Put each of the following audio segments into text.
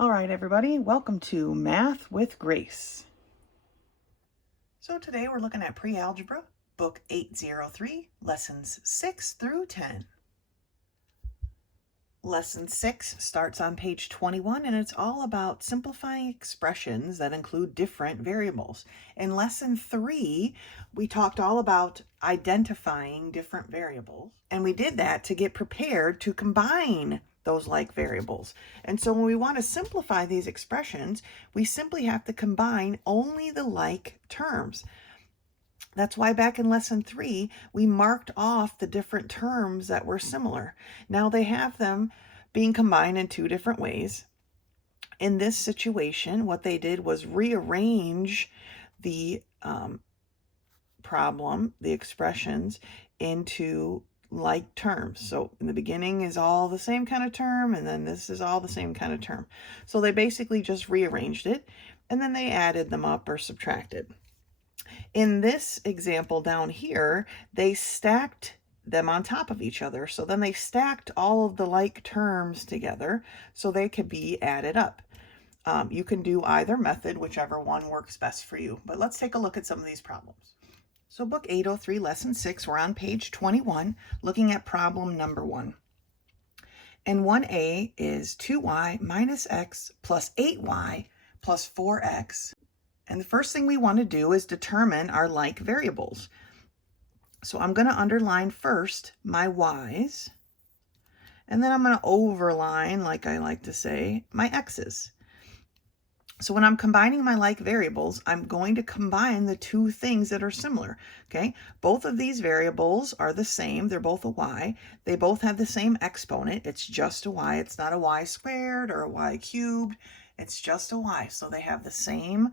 All right, everybody, welcome to Math with Grace. So today we're looking at Pre-Algebra, Book 803, Lessons 6 through 10. Lesson 6 starts on page 21, and it's all about simplifying expressions that include different variables. In Lesson 3, we talked all about identifying different variables, and we did that to get prepared to combine those like variables. And so when we want to simplify these expressions, we simply have to combine only the like terms. That's why back in lesson 3, we marked off the different terms that were similar. Now they have them being combined in two different ways. In this situation, what they did was rearrange the problem, the expressions, into like terms. So in the beginning is all the same kind of term, and then this is all the same kind of term. So they basically just rearranged it, and then they added them up or subtracted. In this example down here, they stacked them on top of each other. So then they stacked all of the like terms together so they could be added up. You can do either method, whichever one works best for you. But let's take a look at some of these problems. So book 803, lesson 6, we're on page 21, looking at problem number 1. And 1a is 2y minus x plus 8y plus 4x. And the first thing we want to do is determine our like variables. So I'm going to underline first my y's, and then I'm going to overline, like I like to say, my x's. So when I'm combining my like variables, I'm going to combine the two things that are similar, okay? Both of these variables are the same. They're both a y. They both have the same exponent. It's just a y. It's not a y squared or a y cubed. It's just a y. So they have the same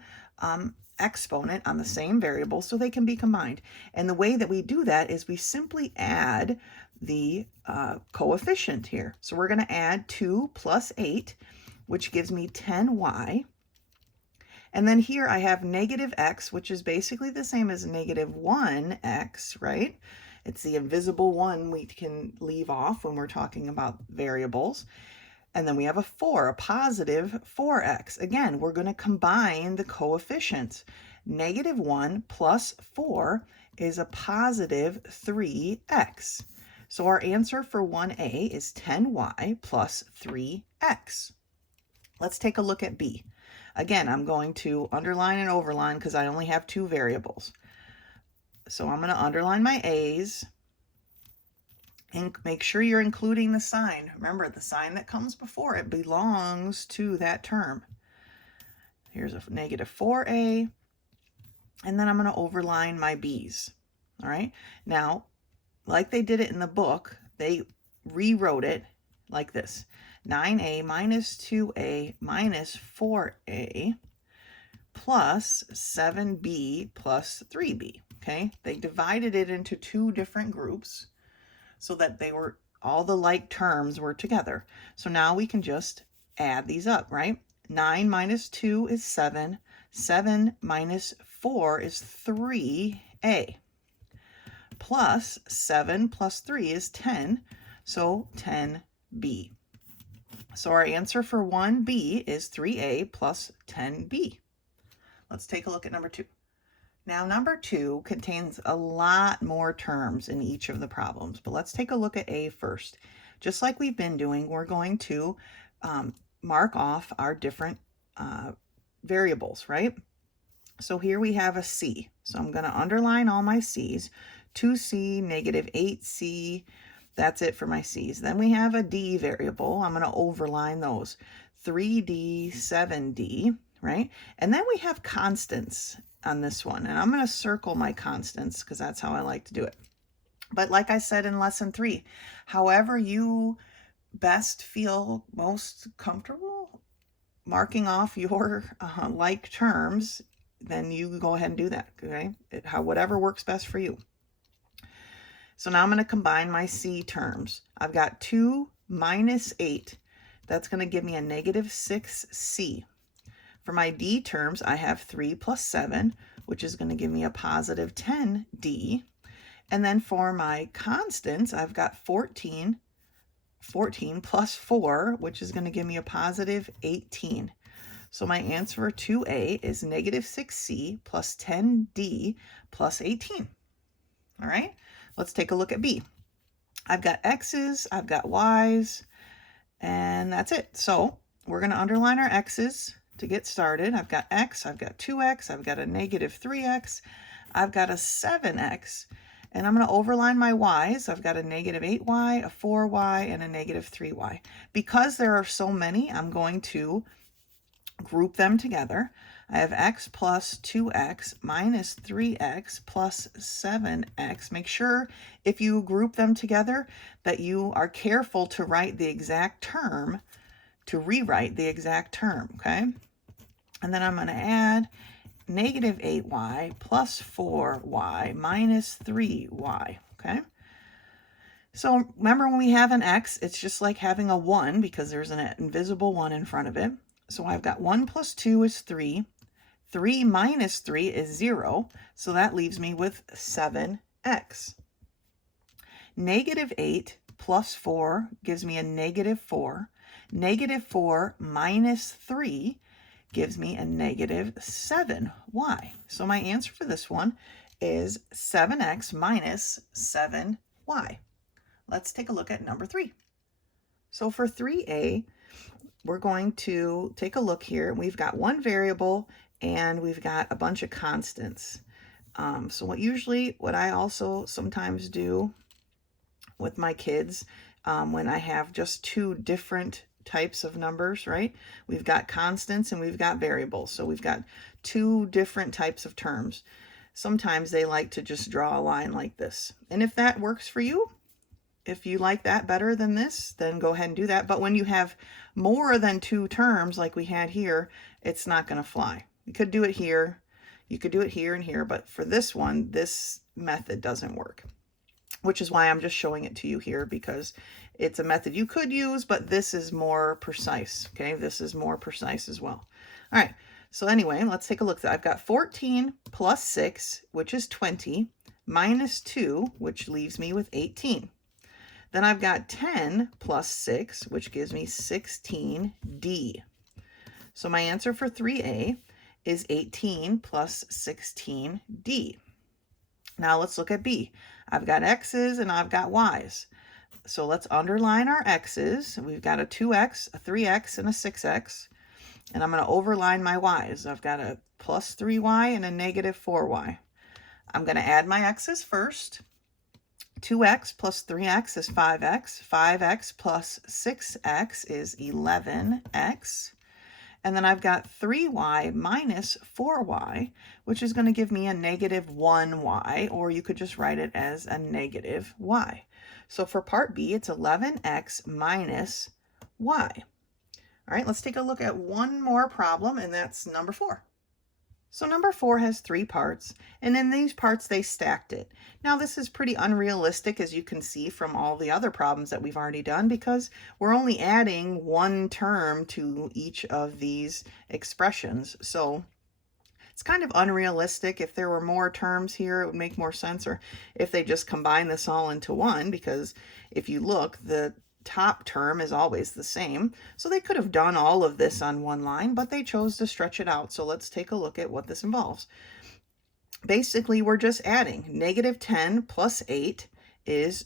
exponent on the same variable, so they can be combined. And the way that we do that is we simply add the coefficient here. So we're going to add 2 plus 8, which gives me 10y. And then here I have negative x, which is basically the same as negative 1x, right? It's the invisible one we can leave off when we're talking about variables. And then we have a 4, a positive 4x. Again, we're going to combine the coefficients. Negative 1 plus 4 is a positive 3x. So our answer for 1a is 10y plus 3x. Let's take a look at b. Again, I'm going to underline and overline because I only have two variables. So I'm going to underline my a's and make sure you're including the sign. Remember, the sign that comes before it belongs to that term. Here's a negative 4a, and then I'm going to overline my b's. All right. Now, like they did it in the book, they rewrote it like this. 9a minus 2a minus 4a plus 7b plus 3b, okay? They divided it into two different groups so that they were, all the like terms were together. So now we can just add these up, right? 9 minus 2 is 7. 7 minus 4 is 3a. Plus 7 plus 3 is 10, so 10b. So our answer for 1b is 3a plus 10b. Let's take a look at number 2. Now, number 2 contains a lot more terms in each of the problems, but let's take a look at A first. Just like we've been doing, we're going to mark off our different variables, right? So here we have a C. So I'm going to underline all my C's. 2C, negative 8C, that's it for my C's. Then we have a D variable. I'm going to overline those. 3D, 7D, right? And then we have constants on this one. And I'm going to circle my constants because that's how I like to do it. But like I said in lesson 3, however you best feel most comfortable marking off your like terms, then you go ahead and do that, okay? Whatever works best for you. So now I'm going to combine my C terms. I've got 2 minus 8. That's going to give me a negative 6C. For my D terms, I have 3 plus 7, which is going to give me a positive 10D. And then for my constants, I've got 14 14 plus 4, which is going to give me a positive 18. So my answer for 2a is negative 6c plus 10d plus 18. All right, let's take a look at b. I've got x's, I've got y's, and that's it. So we're going to underline our x's to get started. I've got x, I've got 2x, I've got a negative 3x, I've got a 7x, and I'm going to overline my y's. I've got a negative 8y, a 4y, and a negative 3y. Because there are so many, I'm going to group them together. I have x plus 2x minus 3x plus 7x. Make sure if you group them together that you are careful to write the exact term, to rewrite the exact term, okay? And then I'm going to add negative 8y plus 4y minus 3y, okay? So remember, when we have an x, it's just like having a 1 because there's an invisible 1 in front of it. So I've got 1 plus 2 is 3. 3 minus 3 is 0. So that leaves me with 7x. Negative 8 plus 4 gives me a negative 4. Negative 4 minus 3 gives me a negative 7y. So my answer for this one is 7x minus 7y. Let's take a look at number 3. So for 3a, we're going to take a look here. We've got one variable and we've got a bunch of constants. So what I also sometimes do with my kids when I have just two different types of numbers, right? We've got constants and we've got variables. So we've got two different types of terms. Sometimes they like to just draw a line like this. And if that works for you, if you like that better than this, then go ahead and do that. But when you have more than two terms like we had here, it's not going to fly. You could do it here. You could do it here and here. But for this one, this method doesn't work, which is why I'm just showing it to you here, because it's a method you could use, but this is more precise. Okay, this is more precise as well. All right, so anyway, let's take a look. I've got 14 plus 6, which is 20, minus 2, which leaves me with 18. Then I've got 10 plus 6, which gives me 16d. So my answer for 3a is 18 plus 16d. Now let's look at b. I've got x's and I've got y's. So let's underline our x's. We've got a 2x, a 3x, and a 6x. And I'm going to overline my y's. I've got a plus 3y and a negative 4y. I'm going to add my x's first. 2x plus 3x is 5x. 5x plus 6x is 11x. And then I've got 3y minus 4y, which is going to give me a negative 1y, or you could just write it as a negative y. So for part B, it's 11x minus y. All right, let's take a look at one more problem, and that's number 4. So number 4 has 3 parts, and in these parts they stacked it. Now this is pretty unrealistic, as you can see from all the other problems that we've already done, because we're only adding one term to each of these expressions. So it's kind of unrealistic. If there were more terms here, it would make more sense, or if they just combine this all into one, because if you look, the top term is always the same. So they could have done all of this on one line, but they chose to stretch it out. So let's take a look at what this involves. Basically, we're just adding. Negative 10 plus 8 is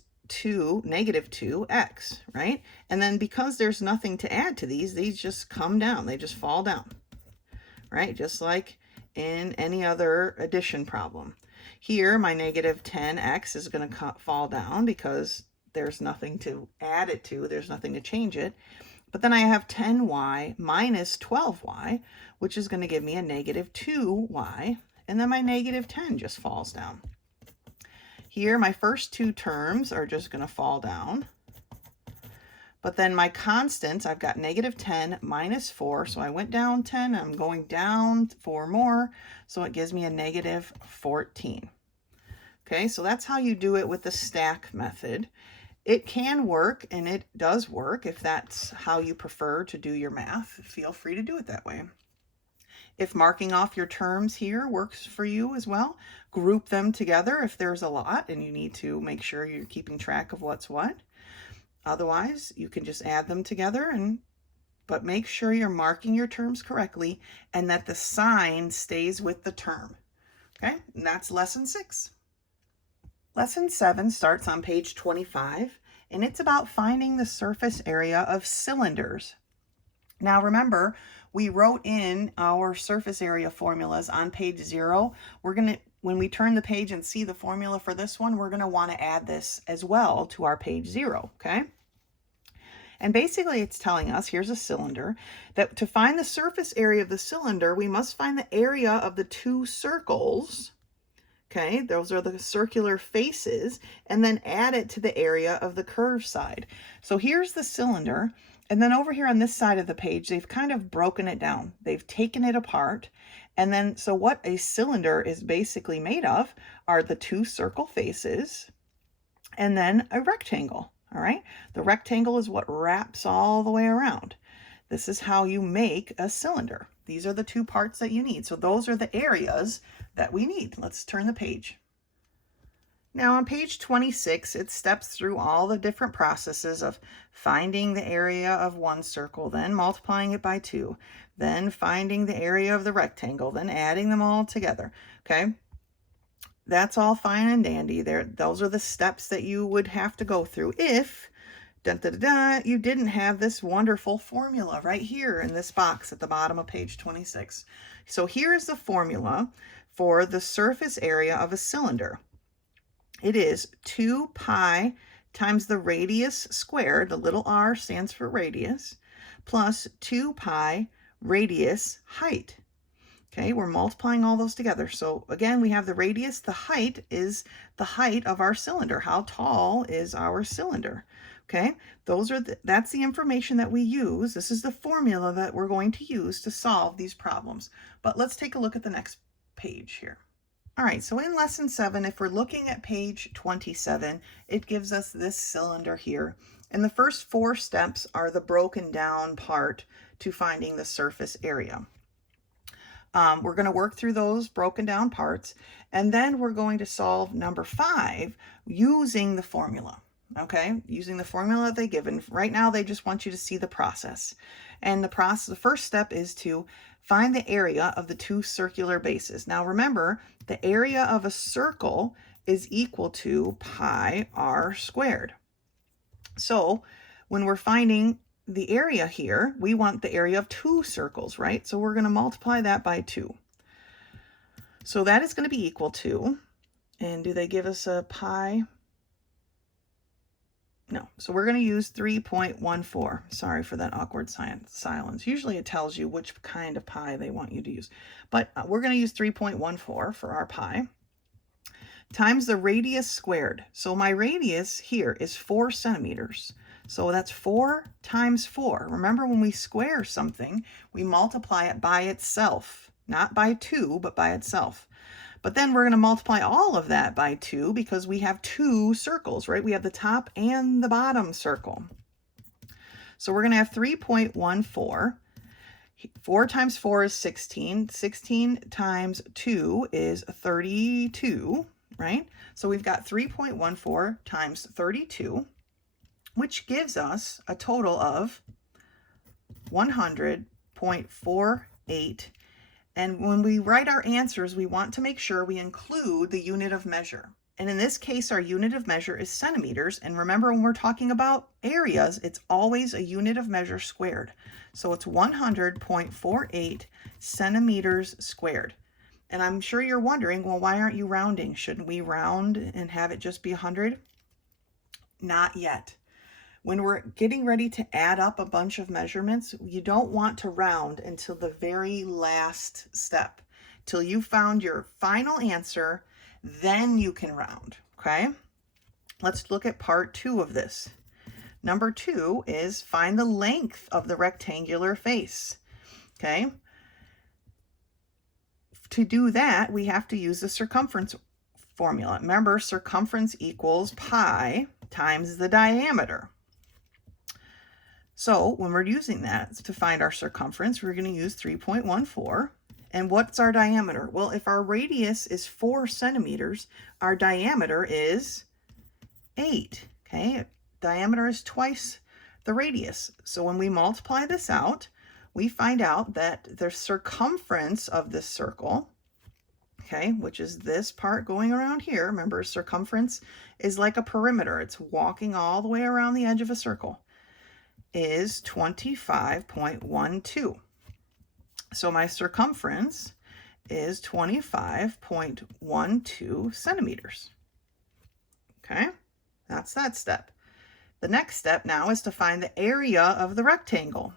negative 2x, right? And then because there's nothing to add to these just come down. They just fall down, right? Just like in any other addition problem. Here, my negative 10x is going to fall down because there's nothing to add it to. There's nothing to change it. But then I have 10y minus 12y, which is going to give me a negative 2y. And then my negative 10 just falls down. Here, my first two terms are just going to fall down. But then my constants, I've got negative 10 minus 4. So I went down 10. I'm going down 4 more. So it gives me a negative 14. Okay, so that's how you do it with the stack method. It can work, and it does work. If that's how you prefer to do your math, feel free to do it that way. If marking off your terms here works for you as well, group them together if there's a lot and you need to make sure you're keeping track of what's what. Otherwise, you can just add them together, but make sure you're marking your terms correctly and that the sign stays with the term. Okay, and that's lesson 6. Lesson 7 starts on page 25, and it's about finding the surface area of cylinders. Now remember, we wrote in our surface area formulas on page 0. When we turn the page and see the formula for this one, we're going to want to add this as well to our page 0, okay? And basically it's telling us, here's a cylinder, that to find the surface area of the cylinder, we must find the area of the 2 circles. Okay, those are the circular faces, and then add it to the area of the curved side. So here's the cylinder, and then over here on this side of the page, they've kind of broken it down. They've taken it apart, and then, so what a cylinder is basically made of are the 2 circle faces, and then a rectangle, all right? The rectangle is what wraps all the way around. This is how you make a cylinder. These are the 2 parts that you need. So those are the areas that we need. Let's turn the page. Now on page 26, it steps through all the different processes of finding the area of one circle, then multiplying it by 2, then finding the area of the rectangle, then adding them all together, okay? That's all fine and dandy. Those are the steps that you would have to go through if you didn't have this wonderful formula right here in this box at the bottom of page 26. So here's the formula for the surface area of a cylinder. It is 2 pi times the radius squared, the little r stands for radius, plus 2 pi radius height. Okay, we're multiplying all those together. So again, we have the radius. The height is the height of our cylinder. How tall is our cylinder? Okay, that's the information that we use. This is the formula that we're going to use to solve these problems. But let's take a look at the next page here. All right, so in lesson 7, if we're looking at page 27, it gives us this cylinder here. And the first 4 steps are the broken down part to finding the surface area. We're going to work through those broken down parts, and then we're going to solve number 5 using the formula. Okay, using the formula that they given. Right now, they just want you to see the process. And the first step is to find the area of the 2 circular bases. Now remember, the area of a circle is equal to pi r squared. So when we're finding the area here, we want the area of 2 circles, right? So we're going to multiply that by 2. So that is going to be equal to, and do they give us a pi? No, so we're going to use 3.14. Sorry for that awkward silence. Usually it tells you which kind of pi they want you to use. But we're going to use 3.14 for our pi times the radius squared. So my radius here is 4 centimeters. So that's 4 times 4. Remember, when we square something, we multiply it by itself. Not by 2, but by itself. But then we're going to multiply all of that by 2 because we have 2 circles, right? We have the top and the bottom circle. So we're going to have 3.14. 4 times 4 is 16. 16 times 2 is 32, right? So we've got 3.14 times 32, which gives us a total of 100.48. And when we write our answers, we want to make sure we include the unit of measure. And in this case, our unit of measure is centimeters. And remember, when we're talking about areas, it's always a unit of measure squared. So it's 100.48 centimeters squared. And I'm sure you're wondering, well, why aren't you rounding? Shouldn't we round and have it just be 100? Not yet. When we're getting ready to add up a bunch of measurements, you don't want to round until the very last step, till you found your final answer, then you can round, okay? Let's look at part 2 of this. Number 2 is find the length of the rectangular face, okay? To do that, we have to use the circumference formula. Remember, circumference equals pi times the diameter. So when we're using that to find our circumference, we're going to use 3.14. And what's our diameter? Well, if our radius is 4 centimeters, our diameter is 8. Okay, diameter is twice the radius. So when we multiply this out, we find out that the circumference of this circle, okay, which is this part going around here. Remember, circumference is like a perimeter. It's walking all the way around the edge of a circle, is 25.12. So my circumference is 25.12 centimeters. Okay, that's that step. The next step now is to find the area of the rectangle.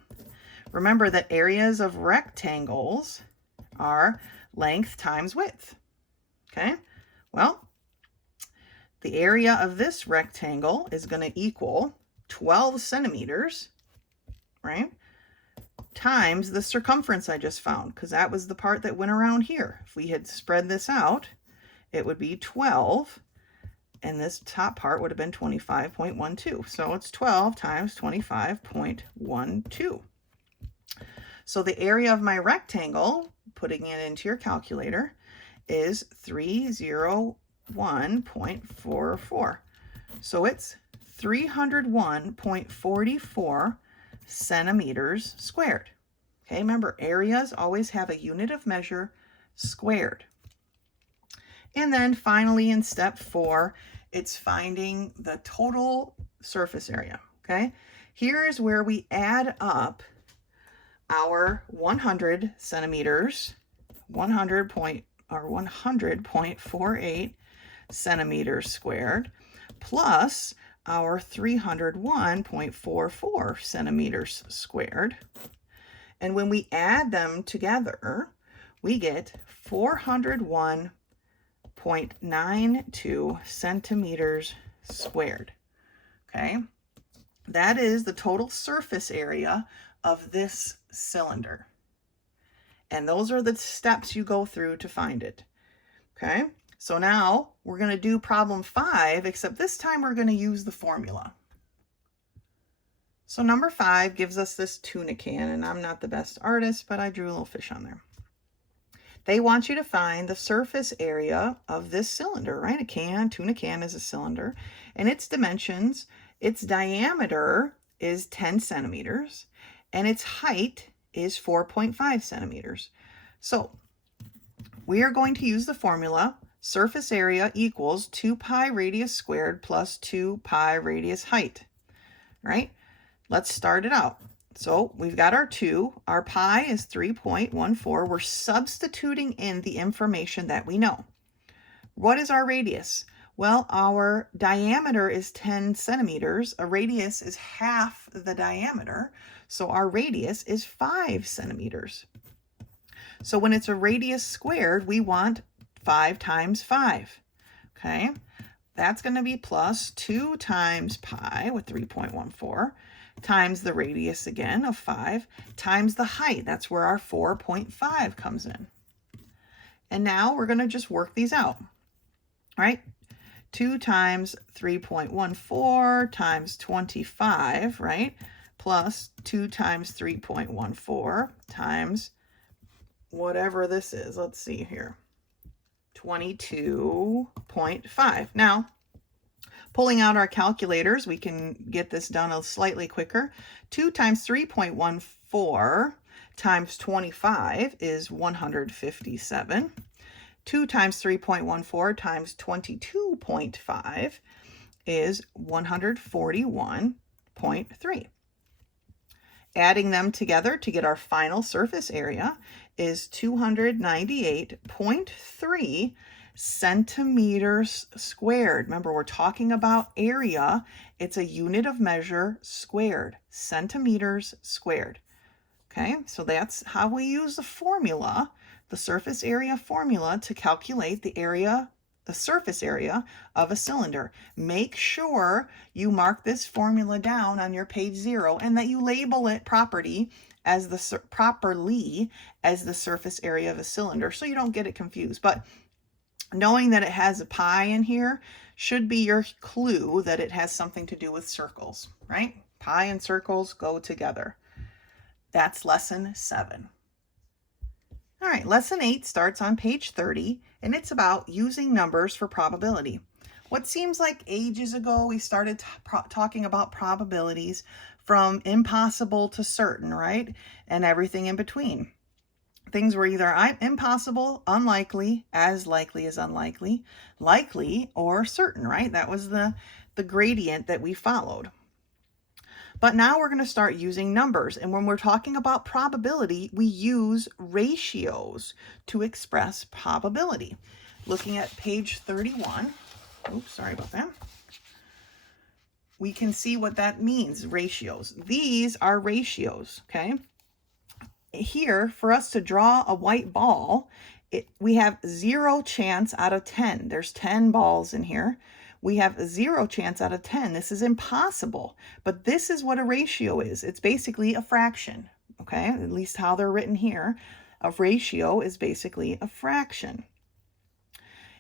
Remember that areas of rectangles are length times width. Okay, well, the area of this rectangle is going to equal 12 centimeters, right, times the circumference I just found, because that was the part that went around here. If we had spread this out, it would be 12, and this top part would have been 25.12. So it's 12 times 25.12. So the area of my rectangle, putting it into your calculator, is 301.44. So it's 301.44 centimeters squared. Okay, remember, areas always have a unit of measure squared. And then finally in step 4, it's finding the total surface area. Okay, here's where we add up our 100 centimeters, 100.48 centimeters squared, plus our 301.44 centimeters squared. And when we add them together, we get 401.92 centimeters squared. Okay, that is the total surface area of this cylinder. And those are the steps you go through to find it. Okay, so now we're going to do problem 5, except this time we're going to use the formula. So number 5 gives us this tuna can, and I'm not the best artist, but I drew a little fish on there. They want you to find the surface area of this cylinder, right? A can, tuna can is a cylinder, and its dimensions, its diameter is 10 centimeters, and its height is 4.5 centimeters. So we are going to use the formula surface area equals 2 pi radius squared plus 2 pi radius height, right? Let's start it out. So we've got our 2, our pi is 3.14. We're substituting in the information that we know. What is our radius? Well, our diameter is 10 centimeters. A radius is half the diameter. So our radius is 5 centimeters. So when it's a radius squared, we want 5 times 5. Okay, that's going to be plus 2 times pi with 3.14 times the radius again of 5 times the height. That's where our 4.5 comes in. And now we're going to just work these out, right? 2 times 3.14 times 25, right? Plus 2 times 3.14 times whatever this is. Let's see here. 22.5. Now, pulling out our calculators, we can get this done a slightly quicker. 2 times 3.14 times 25 is 157. 2 times 3.14 times 22.5 is 141.3. Adding them together to get our final surface area is 298.3 centimeters squared. Remember, we're talking about area. It's a unit of measure squared, centimeters squared. Okay, so that's how we use the formula, the surface area formula, to calculate the area, the surface area of a cylinder. Make sure you mark this formula down on your page 0 and that you label it properly as the surface area of a cylinder so you don't get it confused. But knowing that it has a pi in here should be your clue that it has something to do with circles, right? Pi and circles go together. That's lesson 7. All right, lesson 8 starts on page 30, and it's about using numbers for probability. What seems like ages ago, we started talking about probabilities from impossible to certain, right? And everything in between. Things were either impossible, unlikely, as likely as unlikely, likely, or certain, right? That was the gradient that we followed. But now we're going to start using numbers. And when we're talking about probability, we use ratios to express probability. Looking at page 31, oops, sorry about that. We can see what that means, ratios. These are ratios, okay? Here, for us to draw a white ball, we have 0 chance out of 10. There's 10 balls in here. We have a 0 chance out of 10. This is impossible, but this is what a ratio is. It's basically a fraction, okay? At least how they're written here. A ratio is basically a fraction.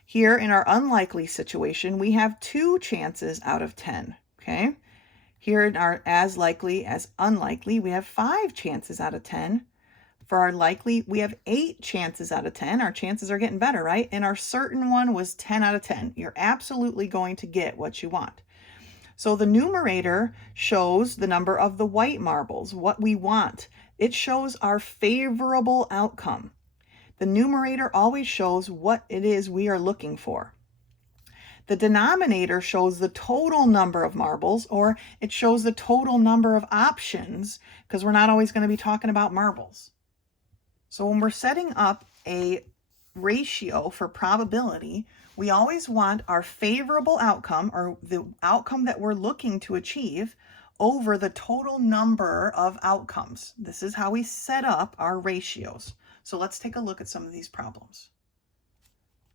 Here in our unlikely situation, we have 2 chances out of 10, okay? Here in our as likely as unlikely, we have 5 chances out of 10. For our likely, we have 8 chances out of 10. Our chances are getting better, right? And our certain one was 10 out of 10. You're absolutely going to get what you want. So the numerator shows the number of the white marbles, what we want. It shows our favorable outcome. The numerator always shows what it is we are looking for. The denominator shows the total number of marbles, or it shows the total number of options, because we're not always going to be talking about marbles. So when we're setting up a ratio for probability, we always want our favorable outcome, or the outcome that we're looking to achieve, over the total number of outcomes. This is how we set up our ratios. So let's take a look at some of these problems.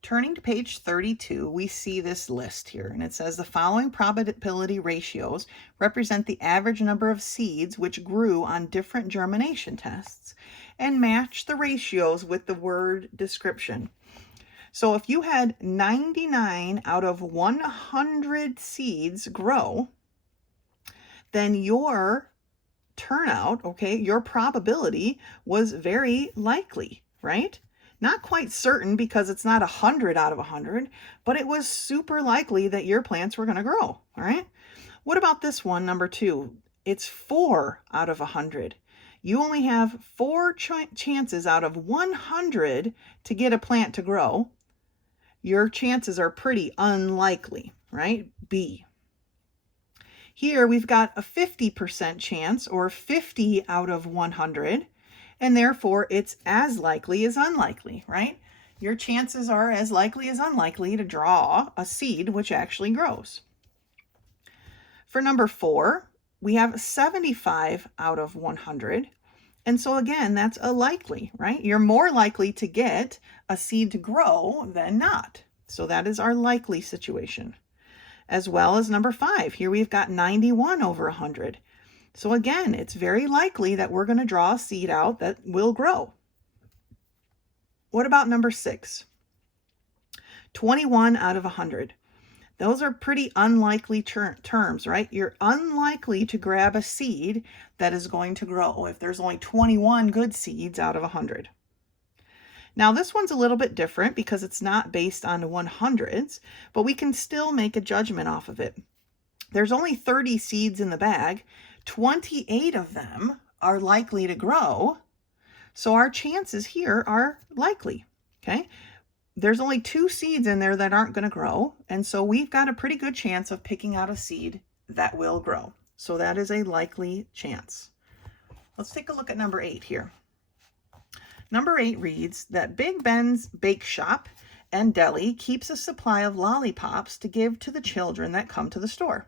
Turning to page 32, we see this list here, and it says the following probability ratios represent the average number of seeds which grew on different germination tests and match the ratios with the word description. So if you had 99 out of 100 seeds grow, then your turnout, okay, your probability was very likely, right? Not quite certain because it's not 100 out of 100, but it was super likely that your plants were going to grow, all right? What about this one, number 2? It's 4 out of 100. You only have 4 chances out of 100 to get a plant to grow. Your chances are pretty unlikely, right? B. Here we've got a 50% chance, or 50 out of 100, and therefore it's as likely as unlikely, right? Your chances are as likely as unlikely to draw a seed which actually grows. For number 4, we have 75 out of 100. And so again, that's a likely, right? You're more likely to get a seed to grow than not. So that is our likely situation. As well as number 5, here we've got 91 over 100. So again, it's very likely that we're going to draw a seed out that will grow. What about number 6? 21 out of 100. Those are pretty unlikely terms, right? You're unlikely to grab a seed that is going to grow if there's only 21 good seeds out of 100. Now this one's a little bit different because it's not based on 100s, but we can still make a judgment off of it. There's only 30 seeds in the bag. 28 of them are likely to grow. So our chances here are likely, okay? There's only 2 seeds in there that aren't going to grow, and so we've got a pretty good chance of picking out a seed that will grow. So that is a likely chance. Let's take a look at number 8 here. Number 8 reads that Big Ben's Bake Shop and Deli keeps a supply of lollipops to give to the children that come to the store.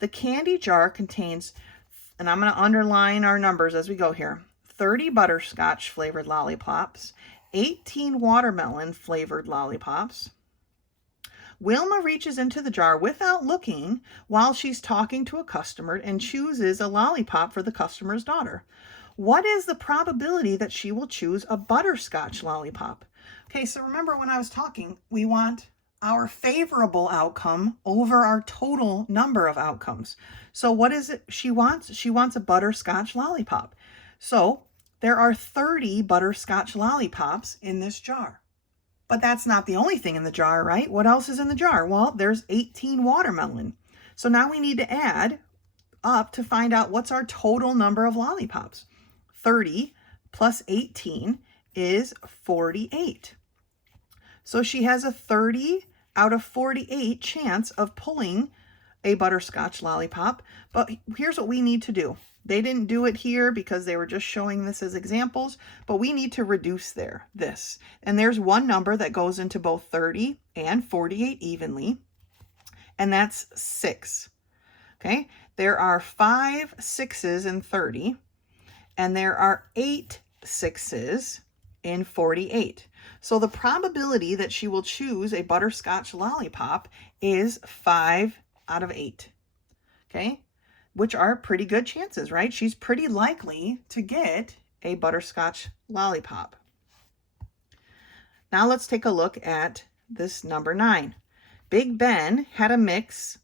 The candy jar contains, and I'm going to underline our numbers as we go here, 30 butterscotch flavored lollipops, 18 watermelon flavored lollipops. Wilma reaches into the jar without looking while she's talking to a customer and chooses a lollipop for the customer's daughter. What is the probability that she will choose a butterscotch lollipop? Okay, so remember when I was talking, we want our favorable outcome over our total number of outcomes. So what is it she wants? She wants a butterscotch lollipop. So there are 30 butterscotch lollipops in this jar. But that's not the only thing in the jar, right? What else is in the jar? Well, there's 18 watermelon. So now we need to add up to find out what's our total number of lollipops. 30 plus 18 is 48. So she has a 30 out of 48 chance of pulling a butterscotch lollipop. But here's what we need to do. They didn't do it here because they were just showing this as examples, but we need to reduce this. And there's one number that goes into both 30 and 48 evenly, and that's 6. Okay, there are 5 6s in 30, and there are 8 6s in 48. So the probability that she will choose a butterscotch lollipop is 5 out of 8. Okay, which are pretty good chances, right? She's pretty likely to get a butterscotch lollipop. Now let's take a look at this number 9. Big Ben had a mix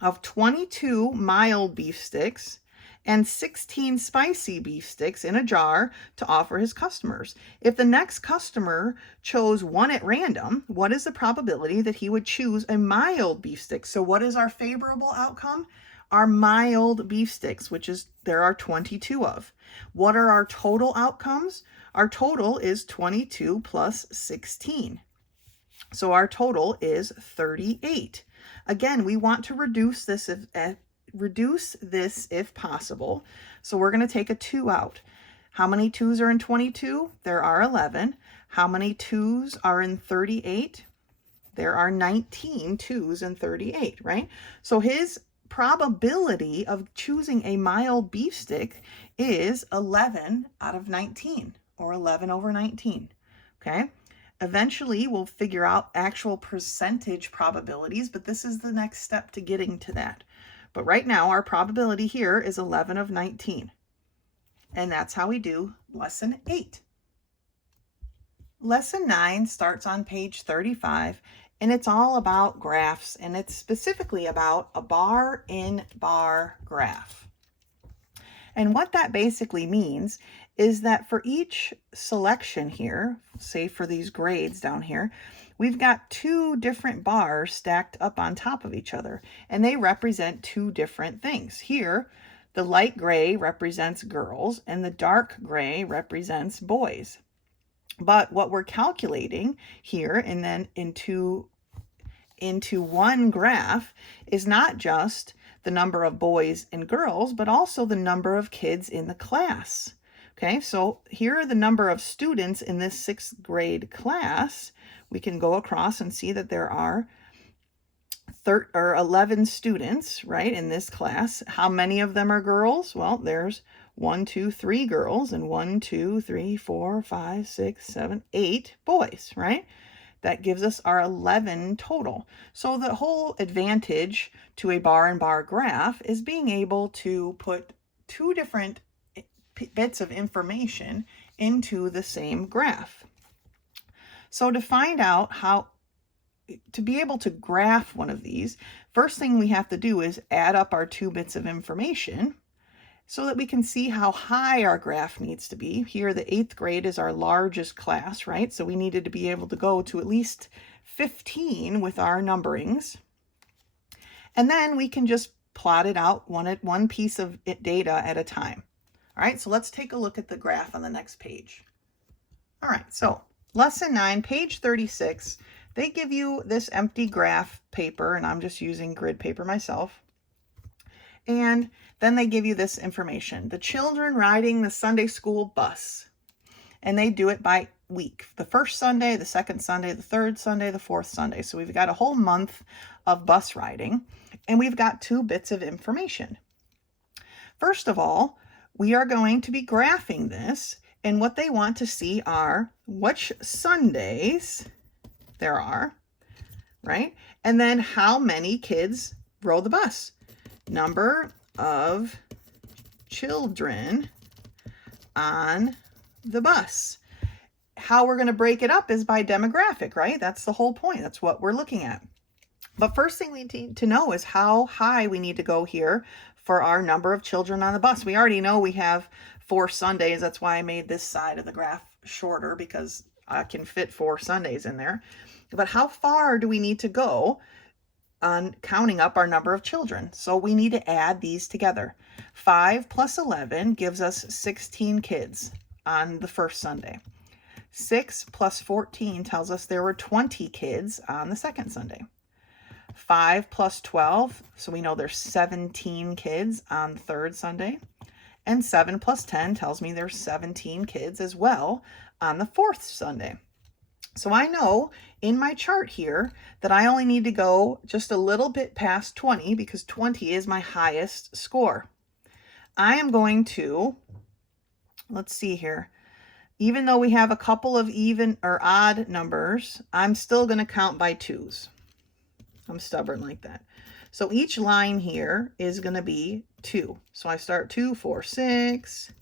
of 22 mild beef sticks and 16 spicy beef sticks in a jar to offer his customers. If the next customer chose one at random, what is the probability that he would choose a mild beef stick? So what is our favorable outcome? Our mild beef sticks, which is there are 22 of. What are our total outcomes? Our total is 22 plus 16. So our total is 38. Again, we want to reduce this if possible. So we're going to take a 2 out. How many 2's are in 22? There are 11. How many 2's are in 38? There are 19 2's in 38, right? So his probability of choosing a mild beef stick is 11 out of 19, or 11 over 19, okay? Eventually, we'll figure out actual percentage probabilities, but this is the next step to getting to that. But right now, our probability here is 11 of 19. And that's how we do lesson 8. Lesson 9 starts on page 35, and it's all about graphs, and it's specifically about a bar-in-bar graph. And what that basically means is that for each selection here, say for these grades down here, we've got 2 different bars stacked up on top of each other, and they represent 2 different things. Here, the light gray represents girls, and the dark gray represents boys. But what we're calculating here and then into one graph is not just the number of boys and girls, but also the number of kids in the class. Okay, so here are the number of students in this 6th grade class. We can go across and see that there are 11 students, right, in this class. How many of them are girls? Well, there's 1, 2, 3 girls, and 1, 2, 3, 4, 5, 6, 7, 8 boys, right? That gives us our 11 total. So the whole advantage to a bar-and-bar graph is being able to put 2 different bits of information into the same graph. So to find out to be able to graph one of these, first thing we have to do is add up our 2 bits of information so that we can see how high our graph needs to be. Here, the 8th grade is our largest class, right? So we needed to be able to go to at least 15 with our numberings. And then we can just plot it out one piece of data at a time. All right, so let's take a look at the graph on the next page. All right, so lesson 9, page 36, they give you this empty graph paper, and I'm just using grid paper myself. And then they give you this information. The children riding the Sunday school bus. And they do it by week. The first Sunday, the second Sunday, the third Sunday, the fourth Sunday. So we've got a whole month of bus riding, and we've got 2 bits of information. First of all, we are going to be graphing this, and what they want to see are which Sundays there are, right? And then how many kids rode the bus. Number of children on the bus. How we're going to break it up is by demographic, right? That's the whole point. That's what we're looking at. But first thing we need to know is how high we need to go here for our number of children on the bus. We already know we have 4 Sundays. That's why I made this side of the graph shorter, because I can fit 4 Sundays in there. But how far do we need to go on counting up our number of children? So we need to add these together. 5 plus 11 gives us 16 kids on the first Sunday. 6 plus 14 tells us there were 20 kids on the second Sunday. 5 plus 12, so we know there's 17 kids on the third Sunday. And 7 plus 10 tells me there's 17 kids as well on the fourth Sunday. So I know in my chart here that I only need to go just a little bit past 20 because 20 is my highest score. I am going to, let's see here, even though we have a couple of even or odd numbers, I'm still going to count by 2s. I'm stubborn like that. So each line here is going to be 2. So I start 2, 4, 6,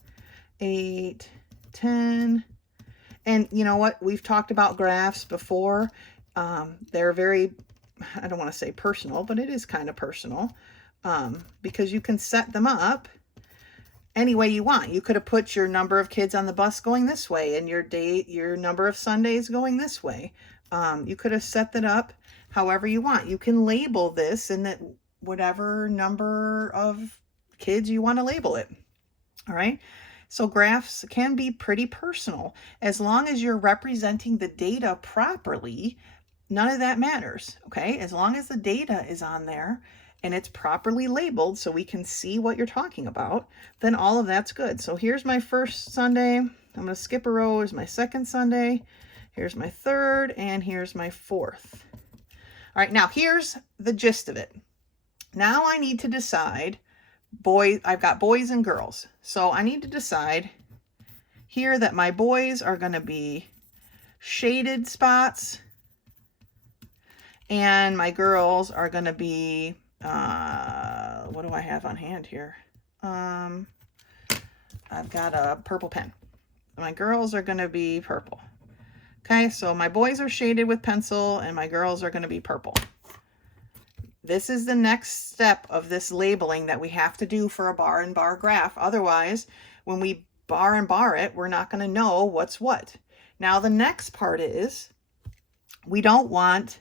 8, 10. And you know what? We've talked about graphs before. They're very, I don't want to say personal, but it is kind of personal because you can set them up any way you want. You could have put your number of kids on the bus going this way and your number of Sundays going this way. You could have set that up however you want. You can label this in that whatever number of kids you want to label it. All right. So graphs can be pretty personal. As long as you're representing the data properly, none of that matters. Okay. As long as the data is on there and it's properly labeled so we can see what you're talking about, then all of that's good. So here's my first Sunday. I'm going to skip a row. Here's my second Sunday. Here's my third, and here's my fourth. All right, now here's the gist of it. Now I need to decide, I've got boys and girls. So I need to decide here that my boys are going to be shaded spots and my girls are going to be, what do I have on hand here? I've got a purple pen. My girls are going to be purple. Okay, so my boys are shaded with pencil and my girls are going to be purple. This is the next step of this labeling that we have to do for a bar and bar graph. Otherwise, when we bar and bar it, we're not going to know what's what. Now, the next part is we don't want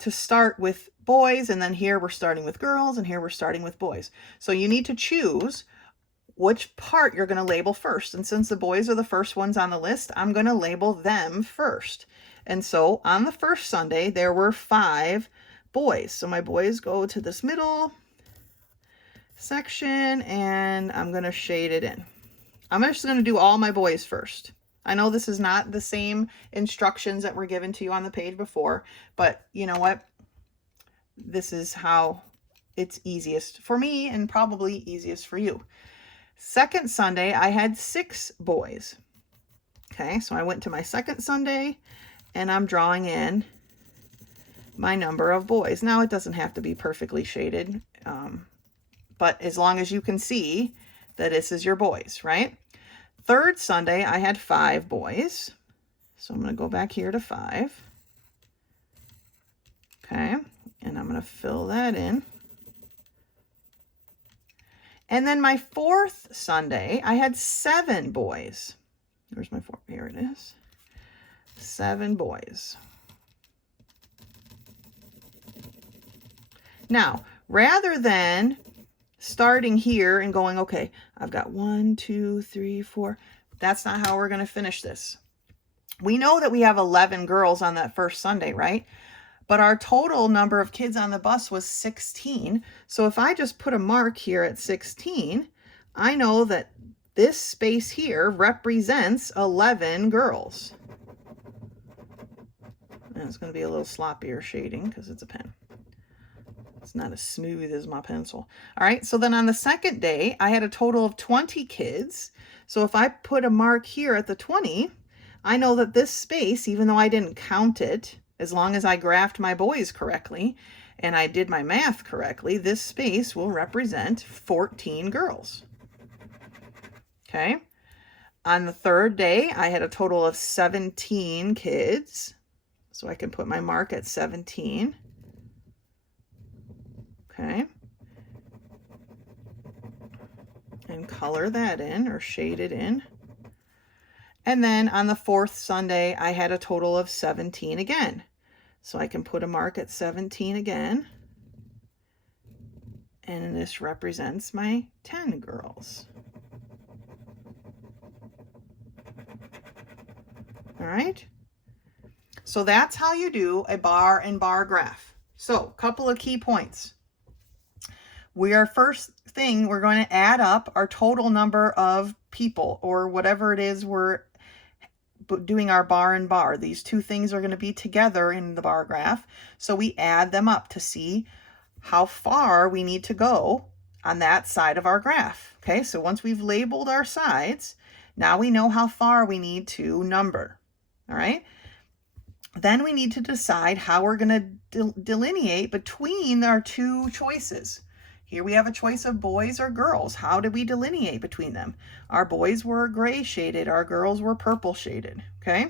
to start with boys and then here we're starting with girls and here we're starting with boys. So you need to choose which part you're going to label first. And since the boys are the first ones on the list, I'm going to label them first. And so on the first Sunday, there were 5 boys. So my boys go to this middle section and I'm going to shade it in. I'm just going to do all my boys first. I know this is not the same instructions that were given to you on the page before, but you know what? This is how it's easiest for me and probably easiest for you. Second Sunday, I had 6 boys. Okay, so I went to my second Sunday and I'm drawing in my number of boys. Now, it doesn't have to be perfectly shaded, but as long as you can see that this is your boys, right? Third Sunday, I had 5 boys. So I'm going to go back here to 5. Okay, and I'm going to fill that in. And then my fourth Sunday, I had 7 boys. Where's my 4? Here it is. 7 boys. Now, rather than starting here and going, okay, I've got 1, 2, 3, 4. That's not how we're going to finish this. We know that we have 11 girls on that first Sunday, right? But our total number of kids on the bus was 16. So if I just put a mark here at 16, I know that this space here represents 11 girls. And it's going to be a little sloppier shading because it's a pen. It's not as smooth as my pencil. All right, so then on the second day, I had a total of 20 kids. So if I put a mark here at the 20, I know that this space, even though I didn't count it, as long as I graphed my boys correctly and I did my math correctly, this space will represent 14 girls. Okay. On the third day, I had a total of 17 kids. So I can put my mark at 17. Okay. And color that in or shade it in. And then on the 4th Sunday, I had a total of 17 again. So I can put a mark at 17 again. And this represents my 10 girls. All right. So that's how you do a bar and bar graph. So a couple of key points. First thing, we're going to add up our total number of people, or whatever it is we're doing our bar and bar. These two things are going to be together in the bar graph. So we add them up to see how far we need to go on that side of our graph. Okay, so once we've labeled our sides, now we know how far we need to number. All right. Then we need to decide how we're going to delineate between our two choices. Here we have a choice of boys or girls. How did we delineate between them? Our boys were gray shaded, our girls were purple shaded, okay?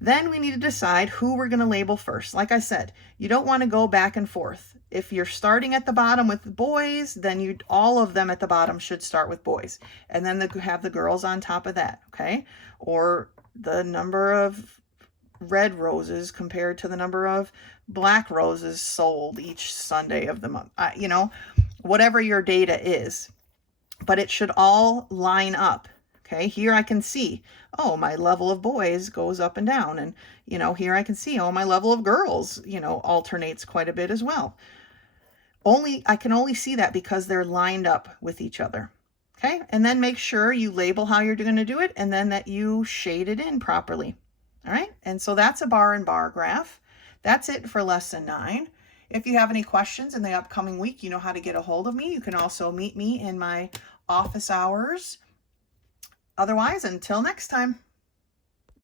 Then we need to decide who we're going to label first. Like I said, you don't want to go back and forth. If you're starting at the bottom with the boys, then all of them at the bottom should start with boys. And then have the girls on top of that, okay? Or the number of red roses compared to the number of black roses sold each Sunday of the month. You know, whatever your data is, but it should all line up. Okay, here I can see, oh, my level of boys goes up and down. And, you know, here I can see, oh, my level of girls, you know, alternates quite a bit as well. I can only see that because they're lined up with each other. Okay, and then make sure you label how you're going to do it, and then that you shade it in properly. All right, and so that's a bar and bar graph. That's it for lesson 9. If you have any questions in the upcoming week, you know how to get a hold of me. You can also meet me in my office hours. Otherwise, until next time.